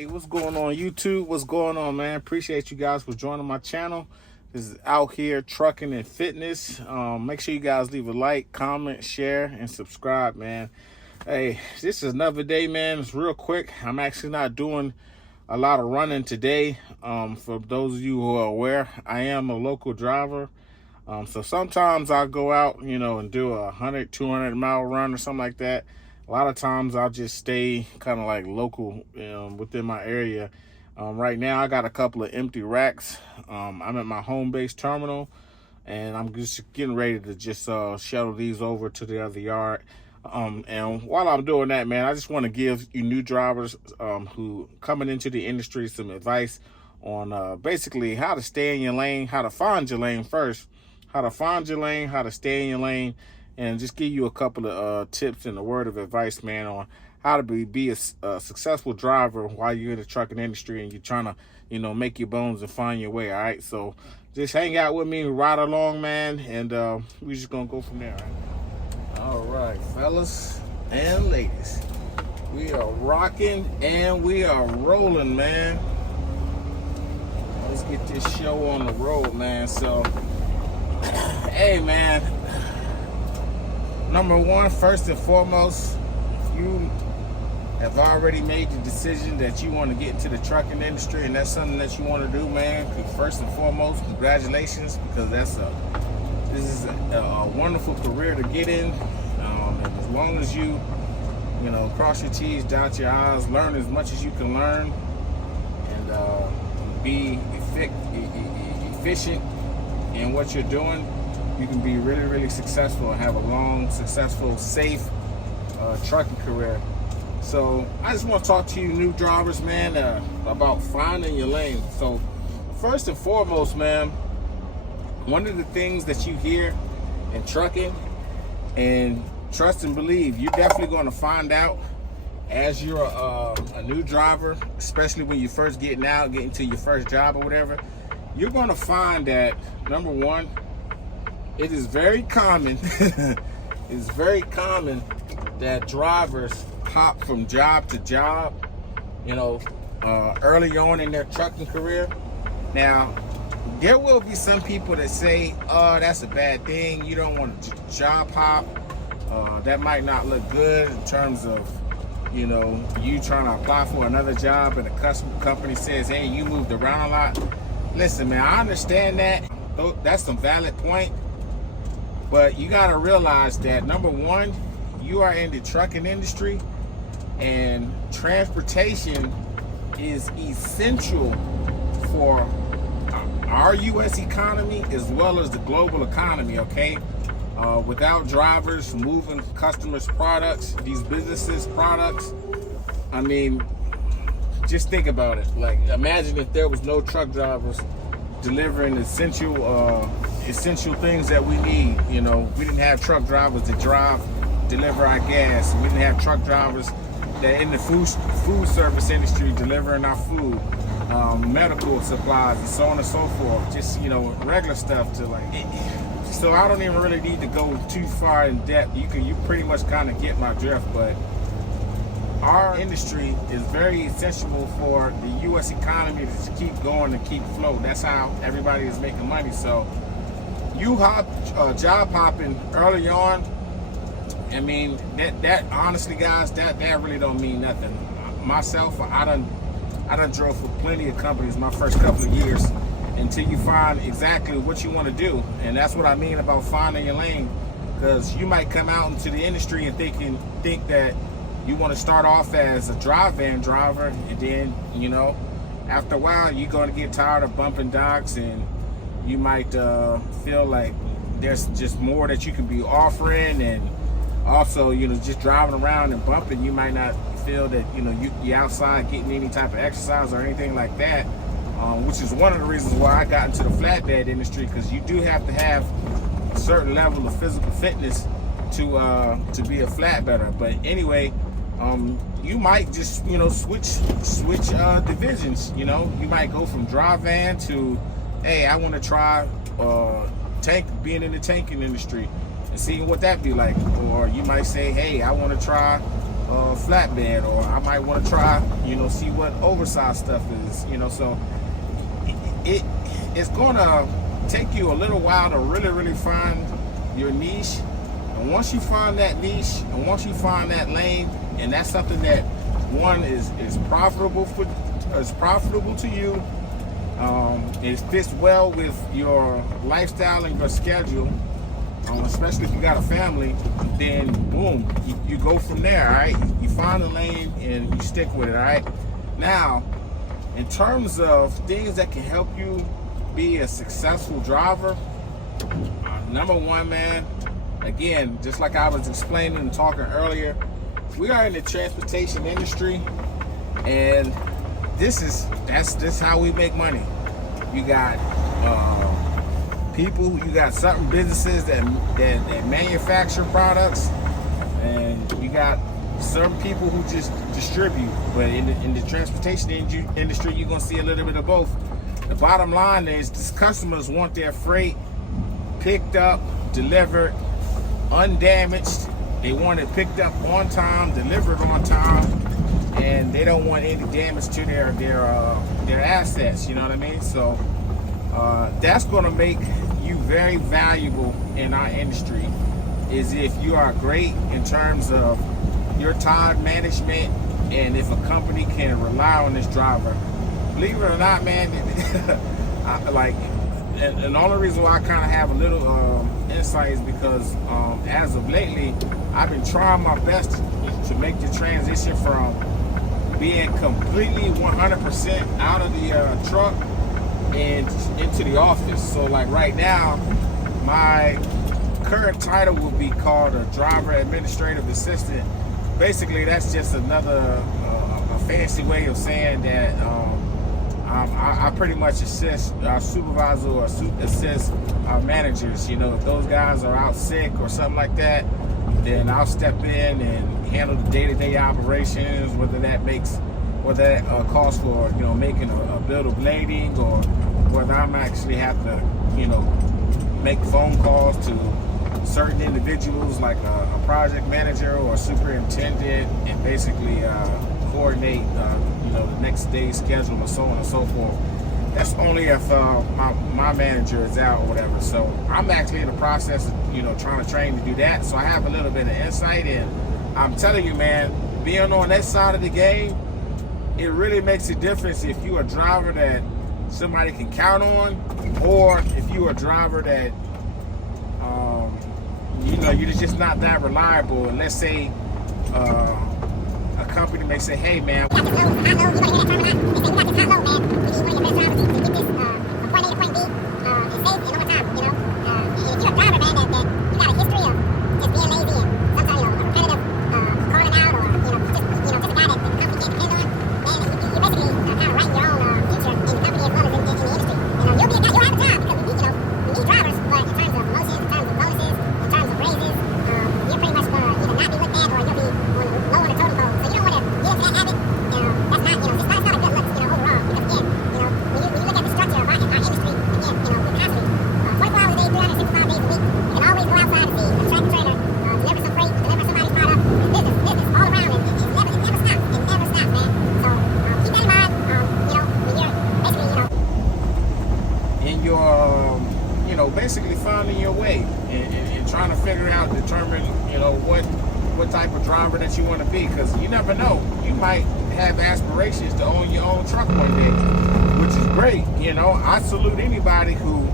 Hey, what's going on YouTube? What's going on, man? Appreciate you guys for joining my channel. This is Out Here Trucking and Fitness. Make sure you guys leave a like, comment, share, and subscribe, man. Hey, this is another day, man. It's real quick. I'm actually not doing a lot of running today. For those of you who are aware, I am a local driver. So sometimes I'll go out, and do a 100, 200 mile run or something like that. A lot of times I'll just stay kind of like local within my area. Right now I got a couple of empty racks. I'm at my home base terminal, and I'm just getting ready to just shuttle these over to the other yard. And while I'm doing that, man, I just want to give you new drivers who coming into the industry some advice on basically how to stay in your lane, how to find your lane first, how to find your lane, how to stay in your lane, and just give you a couple of tips and a word of advice, man, on how to be a successful driver while you're in the trucking industry and you're trying to, make your bones and find your way, all right? So just hang out with me, ride along, man, and we're just going to go from there, all right? All right, fellas and ladies, we are rocking and we are rolling, man. Let's get this show on the road, man. So, hey, man. Number one, first and foremost, if you have already made the decision that you want to get into the trucking industry and that's something that you want to do, man, first and foremost, congratulations, because this is a wonderful career to get in. And as long as you cross your T's, dot your I's, learn as much as you can learn, and be efficient in what you're doing, you can be really, really successful and have a long, successful, safe trucking career. So I just want to talk to you new drivers, man, about finding your lane. So first and foremost, man, one of the things that you hear in trucking, and trust and believe, you're definitely going to find out as you're a new driver, especially when you're first getting to your first job or whatever, you're going to find that, number one, it is very common, it's very common that drivers hop from job to job, early on in their trucking career. Now, there will be some people that say, oh, that's a bad thing. You don't want to job hop. That might not look good in terms of, you trying to apply for another job and the company says, hey, you moved around a lot. Listen, man, I understand that. That's some valid point. But you got to realize that, number one, you are in the trucking industry, and transportation is essential for our U.S. economy as well as the global economy, okay? Without drivers moving customers' products, these businesses' products, I mean, just think about it. Like, imagine if there was no truck drivers delivering essential things that we need. We didn't have truck drivers to deliver our gas. We didn't have truck drivers that in the food service industry delivering our food, medical supplies, and so on and so forth. Just regular stuff to like. So I don't even really need to go too far in depth. You pretty much kind of get my drift, but our industry is very essential for the U.S. economy to keep going and keep afloat. That's how everybody is making money. So you job hopping early on, I mean, that honestly, guys, that really don't mean nothing. Myself, I done drove for plenty of companies my first couple of years until you find exactly what you want to do. And that's what I mean about finding your lane, because you might come out into the industry and think that you want to start off as a drive van driver, and then, after a while, you're going to get tired of bumping docks, and you might feel like there's just more that you can be offering. And also, just driving around and bumping, you might not feel that, you're outside getting any type of exercise or anything like that, which is one of the reasons why I got into the flatbed industry, because you do have to have a certain level of physical fitness to be a flatbedder. But anyway, you might just switch divisions. You might go from drive van to, hey, I want to try being in the tanking industry and seeing what that be like. Or you might say, hey, I want to try flatbed, or I might want to try, see what oversized stuff is, so it's gonna take you a little while to really find your niche. And once you find that niche, and once you find that lane, and that's something that one is profitable to you, it fits well with your lifestyle and your schedule, especially if you got a family, then boom, you go from there. All right, you find the lane and you stick with it. All right. Now, in terms of things that can help you be a successful driver, number one, man, again, just like I was explaining and talking earlier, we are in the transportation industry, and that's how we make money. You got people, you got certain businesses that manufacture products, and you got certain people who just distribute. But in the transportation industry, you're gonna see a little bit of both. The bottom line is, these customers want their freight picked up, delivered, undamaged. They want it picked up on time, delivered on time, and they don't want any damage to their assets. You know what I mean? So that's going to make you very valuable in our industry, is if you are great in terms of your time management, and if a company can rely on this driver. Believe it or not, man, and the only reason why I kind of have a little insight is because as of lately, I've been trying my best to make the transition from being completely 100% out of the truck and into the office. So like right now, my current title will be called a driver administrative assistant. Basically, that's just another a fancy way of saying that I pretty much assist our supervisor or assist our managers. If those guys are out sick or something like that, then I'll step in and handle the day-to-day operations, whether that calls for making a bill of lading, or whether I'm actually have to make phone calls to certain individuals like a project manager or a superintendent, and basically coordinate the next day's schedule and so on and so forth. That's only if my manager is out or whatever. So I'm actually in the process of trying to train to do that. So I have a little bit of insight, and I'm telling you, man, being on that side of the game, it really makes a difference if you're a driver that somebody can count on, or if you're a driver that you're just not that reliable. And let's say a company may say, hey man, we got this load, hot load, you want to hear that term or not? They say, we got this hot load, man. We need one of your best drivers to get this from point A to point B and safe and on time, and if you're a driver, man, that you got a history of just being lazy and sometimes, a repetitive calling out, or just a guy that the company can't depend on, man, you're basically kind of writing your own future in the company as well as in the industry. You'll have a job because we need drivers, but in terms of promotions, in terms of bonuses, in terms of raises, you're pretty much going to either not be looked at, or you'll be low on the totem pole. So you don't want to get into that habit. That's not, it's not a good look, overall. Because again, when you look at the structure of our industry, again, we're constantly 24 hours a day, 365 days a week. You can always go outside and see a tractor trailer, deliver some freight, deliver somebody's product. It's business all around, and it never stops. It never stops, man. So keep that in mind. When you're basically, in your, basically finding your way and trying to determine, what type of driver that you want to be, because you never know. You might have aspirations to own your own truck one day, which is great. I salute anybody who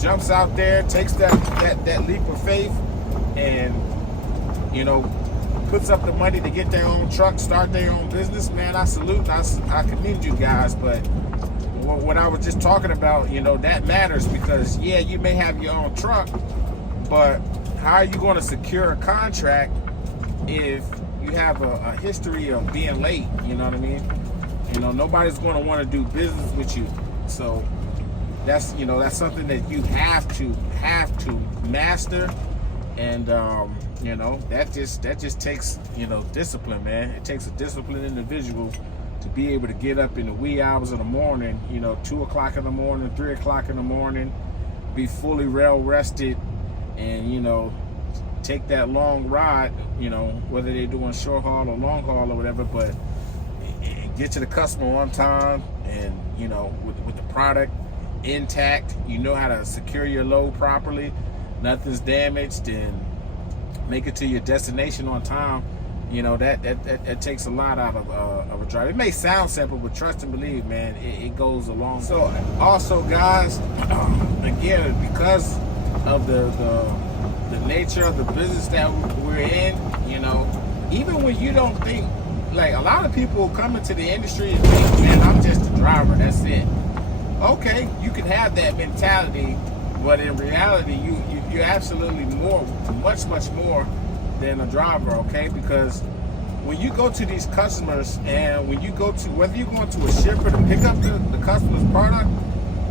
jumps out there, takes that leap of faith, and puts up the money to get their own truck, start their own business. Man, I salute. I commend you guys. But what I was just talking about, that matters, because yeah, you may have your own truck, but how are you going to secure a contract if you have a history of being late? You know what I mean? Nobody's going to want to do business with you. So that's something that you have to master, and that just takes discipline, man. It takes a disciplined individual to be able to get up in the wee hours of the morning, 2 o'clock in the morning, 3 o'clock in the morning, be fully well rested, and take that long ride, whether they're doing short haul or long haul or whatever, but get to the customer on time, and with the product intact, how to secure your load properly, nothing's damaged, and make it to your destination on time. That takes a lot out of a driver. It may sound simple, but trust and believe, man, it goes a long way. So also, guys, again, because of the nature of the business that we're in, even when you don't think, like, a lot of people come into the industry and think, man, I'm just a driver, that's it. Okay, you can have that mentality, but in reality, you're absolutely much more than a driver, okay? Because when you go to these customers, and when you go to, whether you're going to a shipper to pick up the customer's product,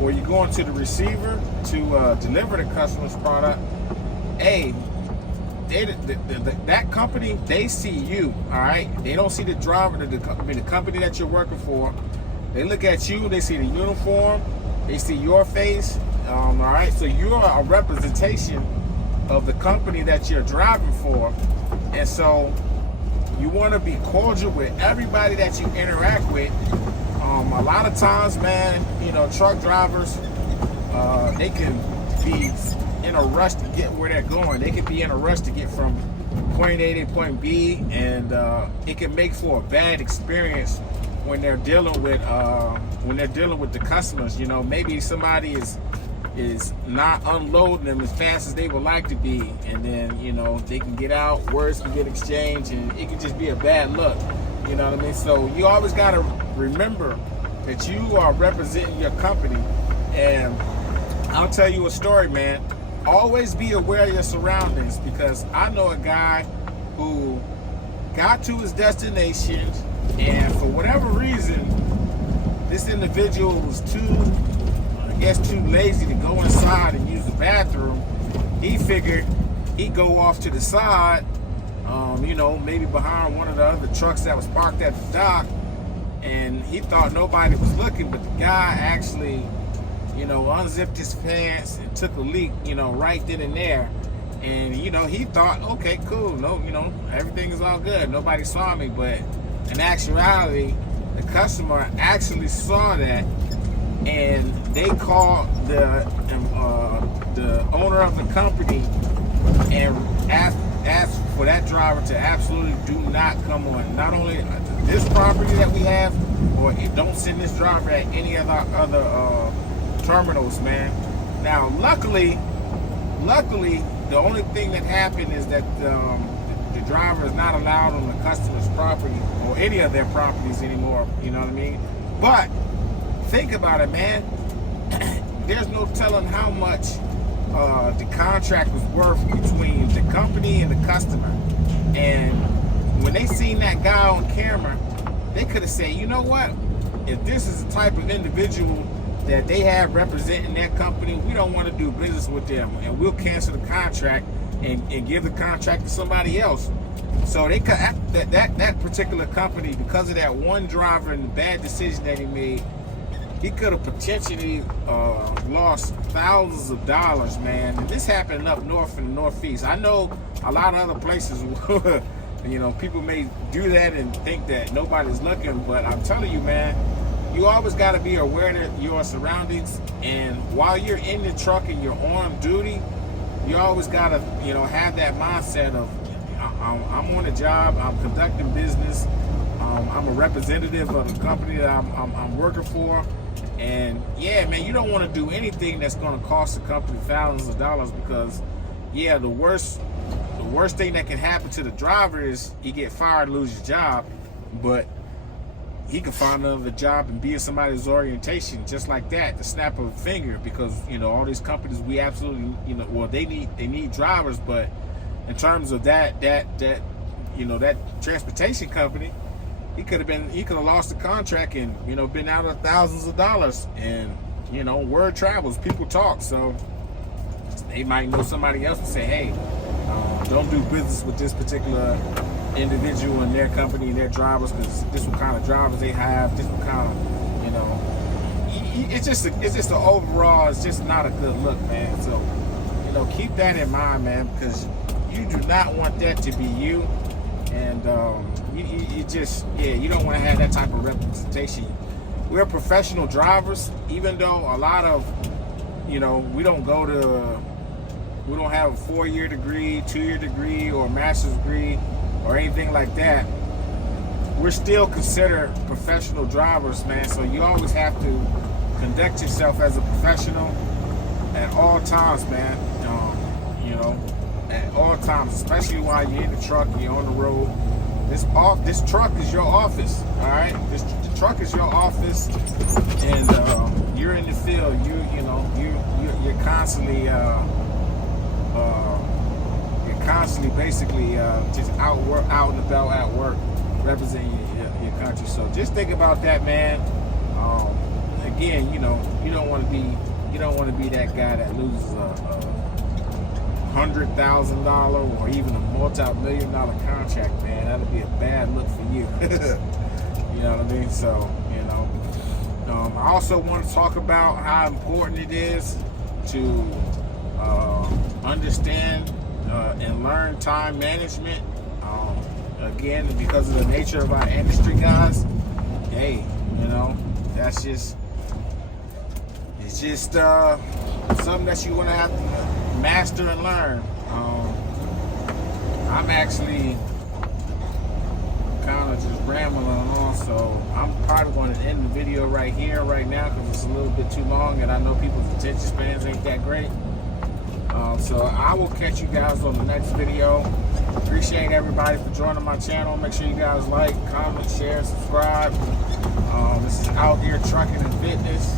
or you're going to the receiver to deliver the customer's product, hey, that company, they see you, all right? They don't see the driver, the company that you're working for. They look at you, they see the uniform, they see your face, all right? So you're a representation of the company that you're driving for. And so you want to be cordial with everybody that you interact with. A lot of times, man, truck drivers, they can be in a rush to get where they're going. They can be in a rush to get from point A to point B, and it can make for a bad experience when they're dealing with the customers. Maybe somebody is not unloading them as fast as they would like to be, and then they can get out, words can get exchanged, and it can just be a bad look. You know what I mean? So you always got to remember that you are representing your company. And I'll tell you a story, man. Always be aware of your surroundings, because I know a guy who got to his destination, and for whatever reason, this individual was too lazy to go inside and use the bathroom. He figured he'd go off to the side, maybe behind one of the other trucks that was parked at the dock, and he thought nobody was looking, but the guy actually, unzipped his pants and took a leak, right then and there. And, he thought, okay, cool, no, everything is all good, nobody saw me. But in actuality, the customer actually saw that, and they called the owner of the company and asked for that driver to absolutely do not come on not only this property that we have, or don't send this driver at any other terminals, man. Now, luckily, the only thing that happened is that the driver is not allowed on the customer's property or any of their properties anymore. You know what I mean? But think about it, man. There's no telling how much the contract was worth between the company and the customer. And when they seen that guy on camera, they could have said, you know what? If this is the type of individual that they have representing their company, we don't want to do business with them, and we'll cancel the contract and give the contract to somebody else. So they could, that particular company, because of that one driver and the bad decision that he made, he could have potentially lost thousands of dollars, man. And this happened up north in the Northeast. I know a lot of other places, people may do that and think that nobody's looking, but I'm telling you, man, you always got to be aware of your surroundings. And while you're in the truck and you're on duty, you always got to, have that mindset of, I'm on a job, I'm conducting business, I'm a representative of the company that I'm working for. And yeah, man, you don't want to do anything that's going to cost the company thousands of dollars, because yeah, the worst thing that can happen to the driver is he get fired, lose his job, but he can find another job and be in somebody's orientation just like that, the snap of a finger. Because all these companies, we absolutely they need drivers, but in terms of that transportation company, he could have lost the contract and been out of thousands of dollars. And word travels, people talk, so they might know somebody else and say, hey, don't do business with this particular individual and their company and their drivers, because this is what kind of drivers they have, this is what kind of, it's just the overall, it's just not a good look, man. So keep that in mind, man, because You do not want that to be you. And you just, yeah, you don't want to have that type of representation. We're professional drivers, even though a lot of, we don't have a 4-year degree, 2-year degree, or a master's degree, or anything like that. We're still considered professional drivers, man. So you always have to conduct yourself as a professional at all times, man. At all times, especially while you're in the truck, you're on the road. This truck is your office, all right? The truck is your office, and you're in the field. You're constantly basically just out and about at work, representing your country. So just think about that, man. Again, you don't want to be that guy that loses a $100,000 or even a multi-million-dollar contract, man. That'll be a bad look for you. You know what I mean? So, I also want to talk about how important it is to understand and learn time management. Again, because of the nature of our industry, guys. Hey, it's just something that you want to have to master and learn. I'm actually kind of just rambling on, so I'm probably going to end the video right here, right now, because it's a little bit too long, and I know people's attention spans ain't that great. So I will catch you guys on the next video. Appreciate everybody for joining my channel. Make sure you guys like, comment, share, subscribe. This is Out Here Trucking and Fitness.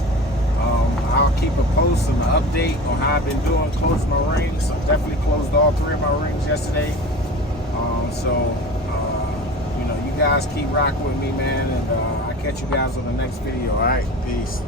I'll keep a post and an update on how I've been doing closing my rings. I definitely closed all 3 of my rings yesterday. You guys keep rocking with me, man, and I'll catch you guys on the next video. All right, peace.